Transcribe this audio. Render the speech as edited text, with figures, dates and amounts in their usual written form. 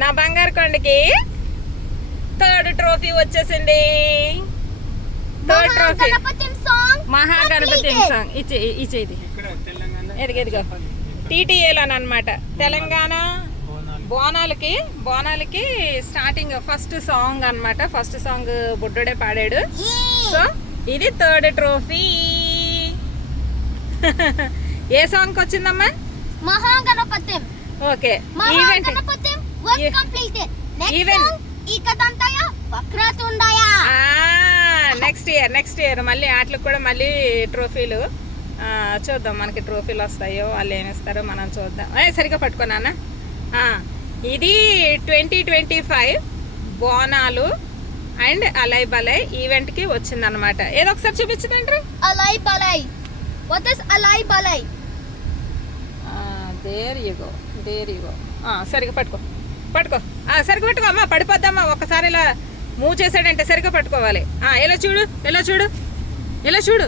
నా బంగారు కొండకి థర్డ్ ట్రోఫీ వచ్చేసింది. థర్డ్ ట్రోఫీ మహాగణపతి సాంగ్ ఇచ్చేది ఎదిగో టీటీఏలోనమాట. తెలంగాణ బోనాలకి స్టార్టింగ్ ఫస్ట్ సాంగ్ అన్నమాట. ఫస్ట్ సాంగ్ బుడ్డోడే పాడాడు. సో ఇది థర్డ్ ట్రోఫీ. ఏ సాంగ్ వచ్చిందమ్మా? Mahaganapati. Okay, event next year మళ్ళీ వాటికి కూడా మళ్ళీ ట్రోఫీలు చూద్దాం. మనకి ట్రోఫీలు వస్తాయో వాళ్ళు ఏమిస్తారో మనం చూద్దాం. సరిగా పట్టుకున్నానా? ఇది 2025 బోనాలు అండ్ అలై బలై ఈవెంట్ కి వచ్చిందనమాట. ఏదో ఒకసారి చూపించిందంటారు. Alai Balai. What is Alai Balai? There you go. సరిగా పట్టుకో సరిగా పట్టుకో అమ్మా, పడిపోద్దమ్మా. ఒకసారి ఇలా మూవ్ చేసాడంటే సరిగా పట్టుకోవాలి. ఇలా చూడు